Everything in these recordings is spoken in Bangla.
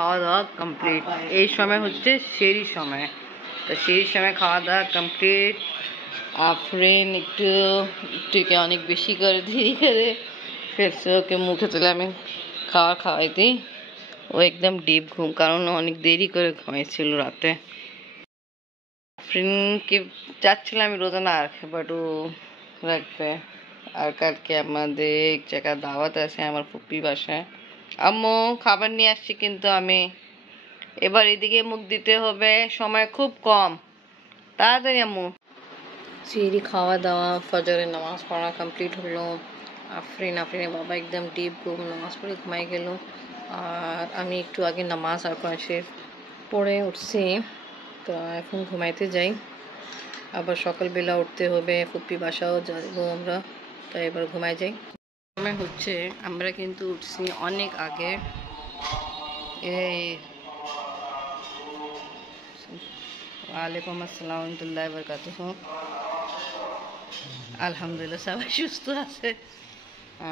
খাওয়া দাওয়া কমপ্লিট। এই সময় হচ্ছে সেহরির সময়, তো সেহরির সময় খাওয়া দাওয়া কমপ্লিট। আফরিন একটু অনেক বেশি করে দেরি করে ফেলছে, ওকে মুখে তুলে আমি খাওয়াই দিই। ও একদম ডিপ ঘুম, কারণ অনেক দেরি করে ঘুমাইছিল রাতে। আফরিনকে চাচ্ছিলাম আমি রোজা না রাখে, বাট ও রাখবে। আর কালকে আমাদের এক জায়গায় দাওয়াত আছে আমার ফুপি বাসায়। আম্মু খাবার নিয়ে আসছি, কিন্তু আমি এবার এদিকে মুখ দিতে হবে, সময় খুব কম, তাড়াতাড়ি আম্মু। সিঁড়ি খাওয়া দাওয়া, ফজরের নামাজ পড়া কমপ্লিট হলো। আফরিনের বাবা একদম ডিপ ঘুম, নামাজ পড়ে ঘুমাই গেল। আর আমি একটু আগে নামাজ আর কোরআন শরীফ পড়ে উঠছি, তো এখন ঘুমাইতে যাই। আবার সকালবেলা উঠতে হবে, ফুপি বাসাও যাবো আমরা, তাই এবার ঘুমাই যাই। সময় হচ্ছে আমরা কিন্তু উঠছি অনেক আগে। এই ওয়ালাইকুম আসসালাম ওয়া বারাকাতুহু। আলহামদুলিল্লাহ সবাই সুস্থ আছে।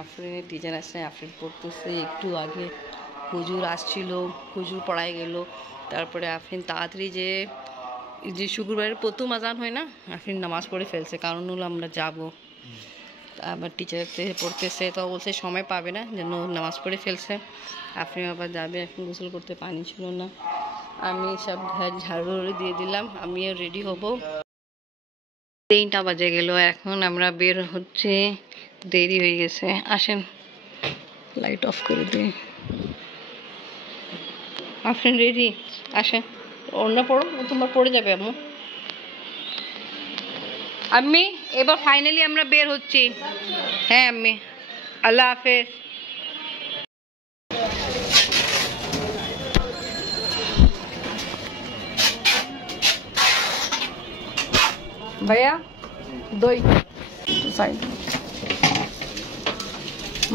আফরিনের টিচার আছে, আফরিন পড়তেছে। একটু আগে হুজুর আসছিল, হুজুর পড়ায় গেল। তারপরে আফরিন তাড়াতাড়ি যে শুক্রবারের প্রথম আজান হয় না, আফরিন নামাজ পড়ে ফেলছে, কারণ হলো আমরা যাবো। আবার টিচার পড়তেছে, তো বলছে সময় পাবে না, যেন নামাজ পড়ে ফেলছে। আফরিন আবার যাবে, এখন গোসল করতে পানি ছিল না। আমি সব ঘর ঝাড়ু দিয়ে দিলাম, আমিও রেডি হব। 3টা বাজে গেল, এখন আমরা বের হচ্ছে, দেরি হয়ে গেছে। আসেন লাইট অফ করে দিই। আফরিন রেডি, আসেন। ওড়না পড়ো, তোমার পড়ে যাবে আম্মু। আম্মি এবার ফাইনালি আমরা বের হচ্ছি। হ্যাঁ আম্মি, আল্লাহ হাফেজ। ভাইয়া দই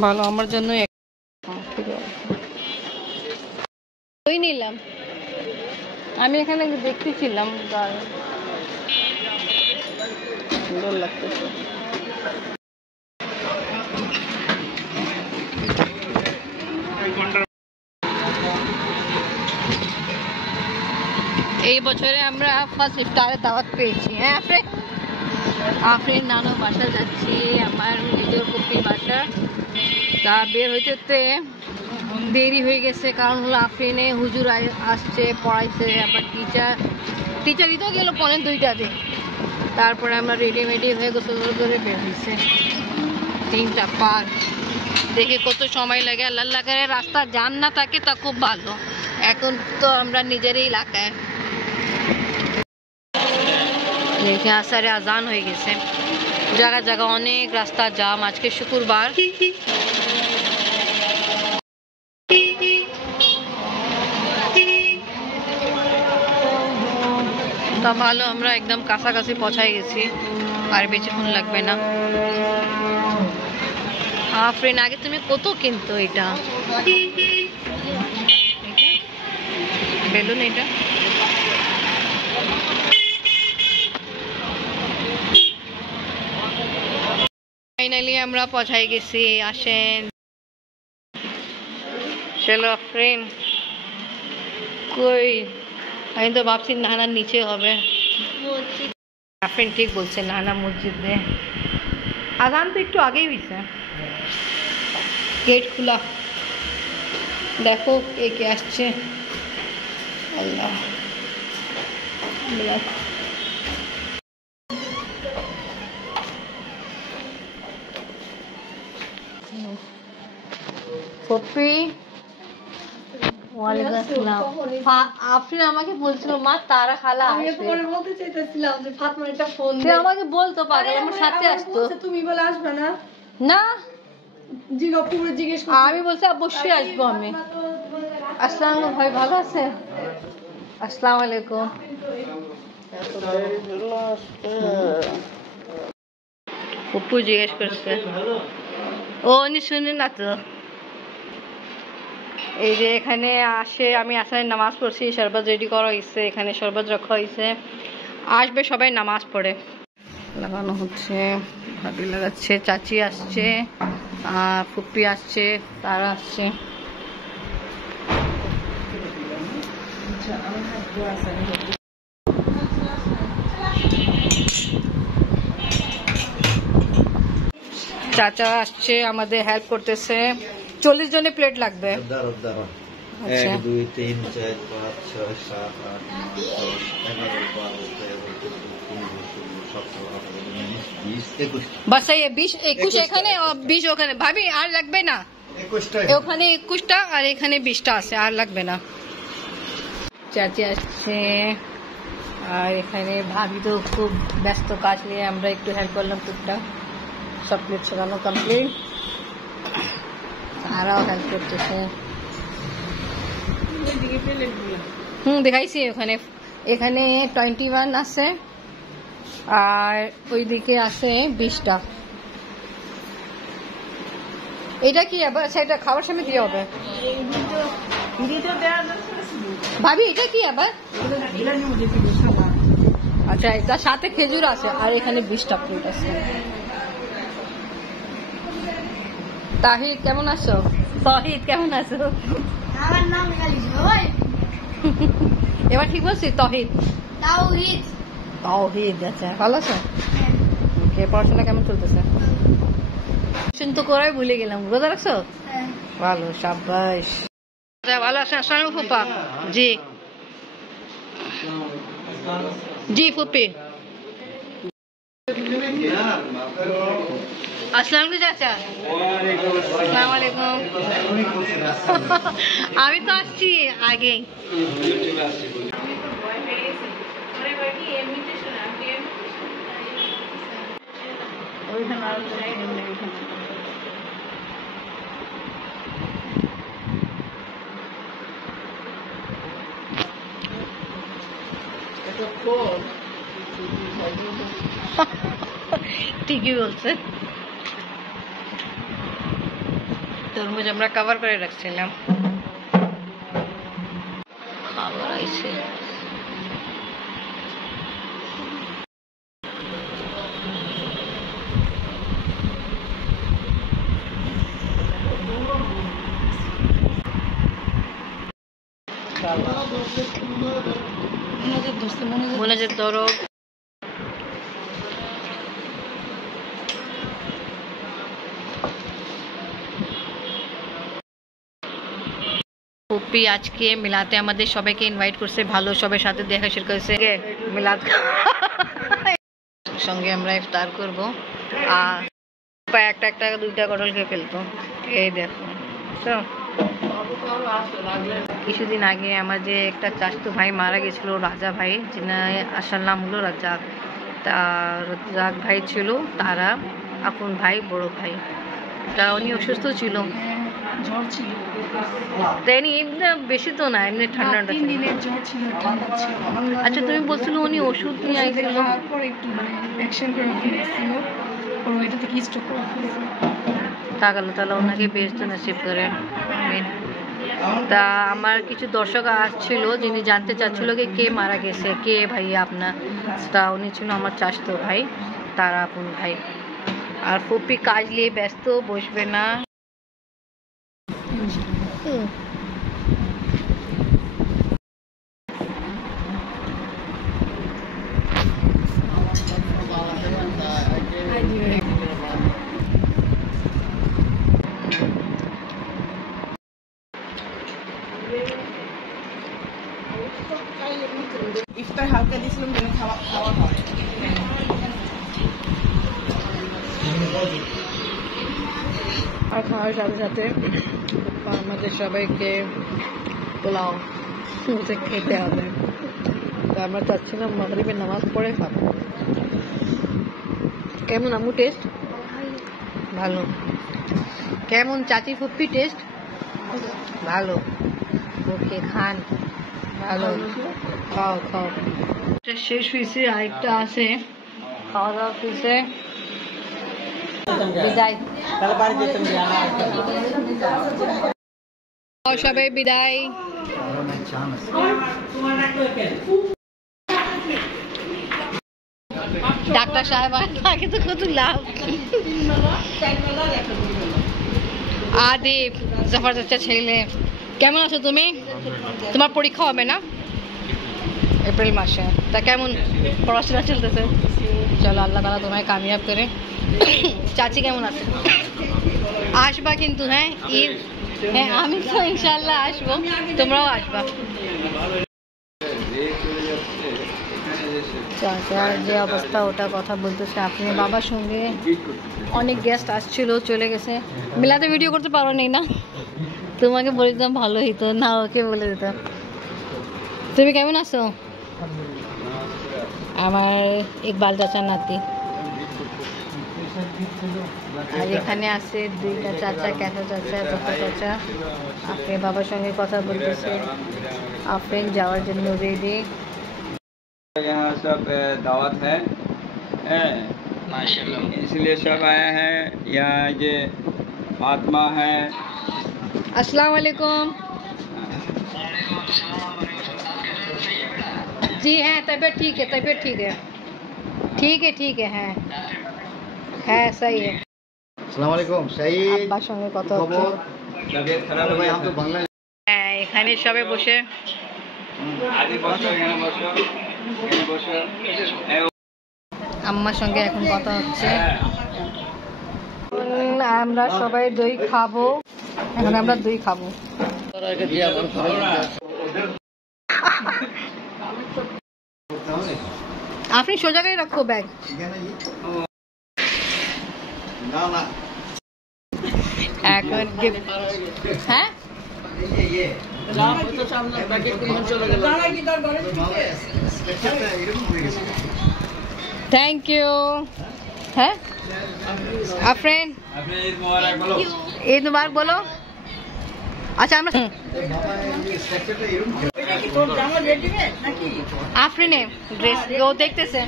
ভালো আমার জন্য, দই নিলাম। আমি এখানে দেখতেছিলাম, সুন্দর লাগতেছে। এই বছরে আমরা ফার্স্ট ইফতারের দাওয়াত পেয়েছি। হ্যাঁ আফরিন নানু বাসা যাচ্ছি, আমার নিজের ফুপির বাসা। তা বের হইতে দেরি হয়ে গেছে, কারণ হলো আফরিনে হুজুর আসছে, পড়াইছে। আবার টিচারই তো গেল 1:45-তে। তারপরে আমরা রেডি হয়ে গোসল করে বের হয়েছে। 3টা পার, দেখে কত সময় লাগে। আল্লাহ করে রাস্তা জ্যাম না থাকে তা খুব ভালো। এখন তো আমরা নিজেরই এলাকায় দেখে আসারে আজান হয়ে গেছে। জায়গা অনেক রাস্তা জ্যাম, আজকে শুক্রবার। তা ভালো, আমরা একদম কাছাকাছি পৌঁছাই গেছি, আর বেশিক্ষণ লাগবে না। আফরিন আগে তুমি কত কিনতো এটা বেলুন, এটা ফাইনালি আমরা পৌঁছাই গেছি। আসেন, চলো আফরিন। কই, আমি তো ভাবছি নানার নিচে হবে। আফরিন ঠিক বলছে, নানা মসজিদে। আজান তো একটু আগেই হয়েছে। গেট খোলা, দেখো কে আসছে। আল্লাহ, পপি ওয়ালাইকুম আসসালাম। আফরিন আমাকে বলছিল মা তারা খালা আসবে, আমি বলতে চাইতেছিলাম যে ফাতেমা একটা ফোন দে, আমাকে বলতো পাগল, আমার সাথে আসতো। তুমি বলে আসবে না? না, জিজ্ঞেস আমি বলছি অবশ্যই আসবো আমি। আসসালামু আলাইকুম ভাই, ভালো আছেন? আসসালামু আলাইকুম। পপু জিজ্ঞেস করছে, ও উনি শুনে না তো। এই যে এখানে আসে, আমি আসার নামাজ পড়ছি, শরবত রেডি করা হয়েছে, এখানে শরবত রাখা হয়েছে, আসবে সবাই নামাজ পড়ে। লাগানো হচ্ছে, ভাবি লাগাচ্ছে, চাচি আসছে, ফুপি আসছে, তারা আসছে। চাচা আসছে আমাদের হেল্প করতেছে 40 জনের প্লেট লাগবে 1 2 3 4 5 6 7 8 9 10 11 12 13 बस ये 20 এখানে 20 ওখানে ভাবি আর লাগবে না 21 ওখানে 21টা আর এখানে 20টা আছে আর লাগবে না চাচি আসছে আর এখানে ভাবি তো খুব ব্যস্ত কাজ নিয়ে আমরা একটু হেল্প করলাম টুকটাক সব প্লেট সাজানো কমপ্লিট তারাও হেল্প করতেছে দেখাইছি ওখানে এখানে 21 আছে আর ওইদিকে আছে 20টা এটা কি আবার সেটা খাওয়ার সময় দিয়ে হবে ভাবি এটা কি আবার আচ্ছা তার সাথে খেজুর আছে আর এখানে 20টা প্লেট আছে তাহিদ কেমন আছো তহিদ কেমন আছো আমার নাম গালিস ভাই এবার ঠিক বলছি তহিদ তাওহীদ তাওহীদ আচ্ছা ভালো আছো ওকে পড়াশোনা কেমন চলতেছে শুনতে করাই ভুলে গেলাম রোজা রাখছো ভালো সাবাস ভালো আছেন আসসালামু ফুপা জি জি ফুপি আসসালামু আলাইকুম চাচা আসসালামু আলাইকুম আমি তো আসছি আগে ঠিকই বলছে তরমুজ আমরা কভার করে রাখছিলাম খাবার আইছে মনোযোগ ধরো পুপি আজকে মিলাতে আমাদের সবাইকে ইনভাইট করছে ভালো সবার সাথে দেখা শুরু করেছে মিলাদ সঙ্গে আমরা ইফতার করব আর একটা একটা দুইটা কটল খেয়ে ফেলতো এই দেখো কিছুদিন আগে আমার যে একটা চাচাতো ভাই মারা গেছিল রাজা ভাই যিনি আসল নাম হলো রাজাক রাজাক ভাই ছিল তারা আপন ভাই বড় ভাই তা উনি অসুস্থ ছিল জ্বর ছিল তাই এমনি বেশি তো না এমনি ঠান্ডাটা 3 দিনের জ্বর ছিল ঠান্ডা ছিল আচ্ছা তুমি বলছিল উনি ওষুধ নিয়ে আইছিল তারপর একটু মানে অ্যাকশন করে ফেলেছিল ওর ওইটা থেকে স্ট্রোক করে ফেলেছিল তাহলে ওনাকে বেস্ট নসিব করে তা আমার কিছু দর্শক আসছিল যিনি জানতে চাচ্ছিল কে মারা গেছে কে ভাইয়া আপনার তা উনি ছিল আমার চাচাতো ভাই তারা আপন ভাই আর ফুপি কাজ নিয়ে ব্যস্ত বসবে না ইফতার হালকা দিয়েছিলাম যেন খাওয়া হয় আর খাওয়ার সাথে সাথে আমাদের সবাইকে পোলাও খেতে হবে তো আমরা চাচ্ছিলাম মাগরিবের নামাজ পড়ে খাবো কেমন আম্মু টেস্ট ভালো কেমন চাচি ফুপ্পি টেস্ট ভালো ওকে খান ভালো খাও খাও শেষ হয়েছে আরেকটা আছে খাওয়া দাওয়া হয়েছে বিদায় সবাই বিদায় ডাক্তার সাহেব আগে তো কত লাভ আদিপ জাফর চাচা ছেলে কেমন আছো তুমি তোমার পরীক্ষা হবে না এপ্রিল মাসে। তা কেমন পড়াশোনা চলতেছে? চলো আল্লাহ তাআলা তোমায় কামিয়াব করে। চাচি কেমন আছে? আসবা কিন্তু, হ্যাঁ ঈদ, হ্যাঁ আমি তো ইনশাল্লাহ আসবো, তোমরাও আসবা। চাচার যে অবস্থা ওটা কথা বলতেছে আপনি। বাবার সঙ্গে অনেক গেস্ট আসছিল, চলে গেছে। মিলাতে ভিডিও করতে পারো নি না? তোমাকে বলে দিতাম ভালো হইতো না, ওকে বলে দিতাম। তুমি কেমন আছো? আমার ইকবাল চাচার নাতি। আর এখানে আছে দুইটা চাচা, ক্যাথা চাচা, তোফা চাচা। আপনি বাবার সঙ্গে কথা বলতেছে। আপনি যাওয়ার জন্য রেডি। यहाँ सब दावत है, इसलिए सब आए हैं। यहाँ ये फातिमा है। अस्सलाम वालेकुम। जी हैं, तबीयत ठीक है, तबीयत ठीक है, ठीक है, ठीक है, है सही है। আসসালামু আলাইকুম শাহিদ, আব্বার সঙ্গে কথা হচ্ছে। খবর? तबीयत खराब আরে हो ভাই गया আমি তো था। বাংলা হ্যাঁ, এখানে সবাই বসে आदि बसो, यहाँ बसो, यहाँ बसो। আম্মার সঙ্গে এখন কথা হচ্ছে। আমরা সবাই দই খাবো, এখন আমরা দই খাবো। আপনি সোজাটাই রাখো ব্যাগ। না না এখন gift- হ্যাঁ থ্যাংক ইউ। হ্যাঁ আফরিন, अपने ईद मुबारक बोलो। ঈদ মুবারক বলো। আচ্ছা আমরা আফরিনে ড্রেস ও দেখতেছে,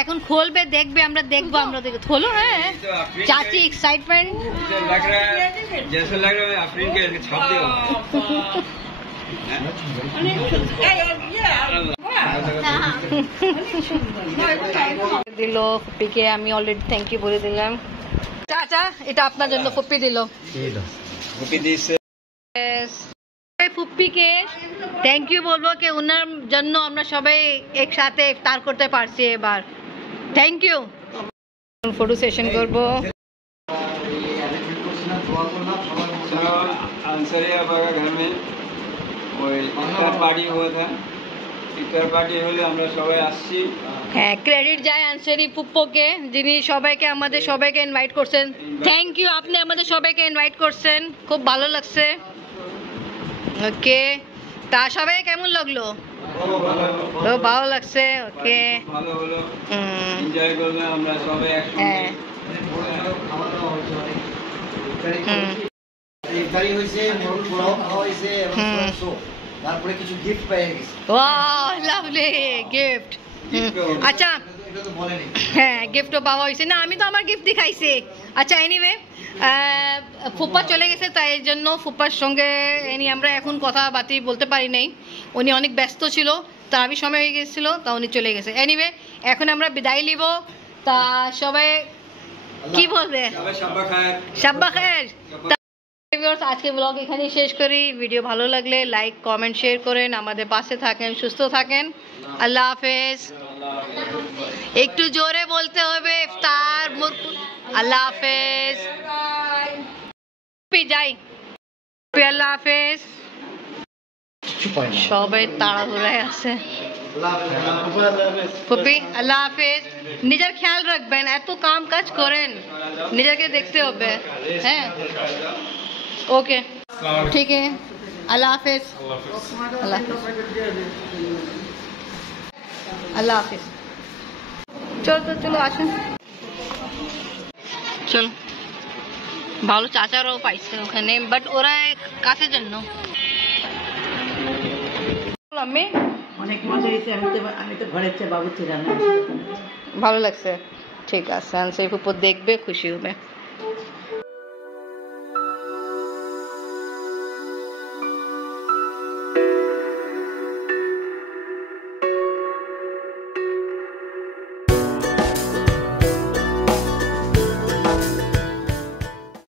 এখন খুলবে, দেখবে, আমরা দেখবো, আমরা দেখবো। খোলো। হ্যাঁ চাচি এক্সাইটমেন্ট। मुझे लग रहा है, जैसे लग रहा है अफरीन के छाप दे দিল ফুপিকে, আমি অলরেডি থ্যাংক ইউ বলে দিলাম। চাচা এটা আপনার জন্য ফুপি দিল। ফুপ্পিকে থ্যাংক ইউ বলবো কি ওনার জন্য আমরা সবাই একসাথে ইফতার করতে পারছি এবার। Thank you. ফটো সেশন করবো। आंसरिया बाबा घर में वो इफ्तार पार्टी हुआ था। इफ्तार पार्टी হলে আমরা সবাই আসছি। হ্যাঁ, ক্রেডিট যায় আনসারি ফুপ্পোকে, যিনি সবাইকে আমাদের সবাইকে ইনভাইট করছেন। থ্যাংক ইউ, আপনি আমাদের সবাইকে ইনভাইট করছেন, খুব ভালো লাগছে। ওকে, তা সবাই কেমন লাগলো? খুব ভালো লাগছে। ওকে, ভালো হলো, এনজয় করলাম আমরা সবাই একসঙ্গে। হ্যাঁ ইফতারি হয়েছে, মোরল পোলাও খাওয়া হয়েছে এবং শো, তারপরে কিছু গিফট পেয়ে গেছি। Wow lovely gift. আচ্ছা এটা তো বলেনি। হ্যাঁ, গিফটও পাওয়া হয়েছে না, আমি তো আমার গিফট দেখাইছি। আচ্ছা এনিওয়ে, ফুপ্পা চলে গেছে, তাই এর জন্য ফুপ্পার সঙ্গে আমরা এখন কথাবার্তা বলতে পারি নাই। উনি অনেক ব্যস্ত ছিল, তার আমি সময় হয়ে গেছিলো, তা উনি চলে গেছে। এনিওয়ে এখন আমরা বিদায় নিব। তা সবাই কি বলবে? শাব্বা খায়ের। আজকে ব্লগ এখানেই শেষ করি। ভিডিও ভালো লাগলে লাইক, কমেন্ট, শেয়ার করেন, আমাদের পাশে থাকেন, সুস্থ থাকেন। আল্লাহ হাফেজ। একটু জোরে বলতে হবে ইফতার। আল্লাহ হাফেজ। যাই, আল্লাহ হাফেজ। সবাই তাড়াহুড়ায় আছে। ফুপি আল্লাহ হাফেজ। নিজের খেয়াল রাখবেন, এত কাম কাজ করেন, নিজেকে দেখতে হবে। হ্যাঁ ओके ठीक है, अल्लाह हाफिज। अल्लाह अल्लाह हाफिज। चलो तो चलो আসুন, চলো। ভালো চাচারাও পাইছে ওখানে, বাট ওরা কাছের জন্য। আমি অনেক মজা হয়েছে। আমি তো ঘরের চেয়ে বাবুর চেয়ে রান্না ভালো লাগছে। ঠিক আছে, সেই ফুপু দেখবে, খুশি হবে।